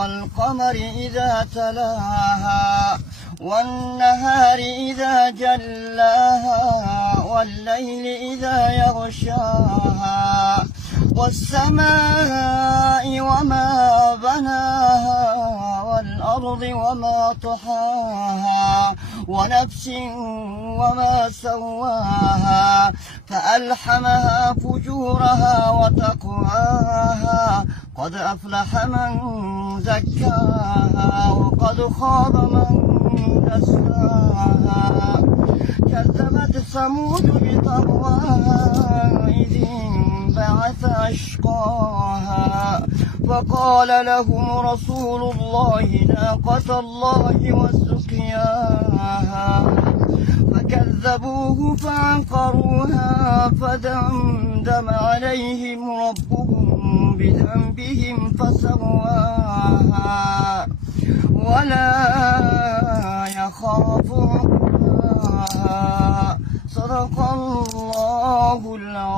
والقمر إذا تلاها والنهار إذا جلاها والليل إذا يغشاها والسماء وما بناها والأرض وما طحاها ونفس وما سواها فألحمها فجورها وتقواها قد أفلح من زكاها وقد خاب من دساها كذبت ثمود بطغواها إذ انبعث أشقاها فقال لهم رسول الله ناقة الله وسقياها فكذبوه فعقروها فدمدم عليهم ربهم بذنبهم فسواها ولا يخاف عقباها صدق الله العظيم.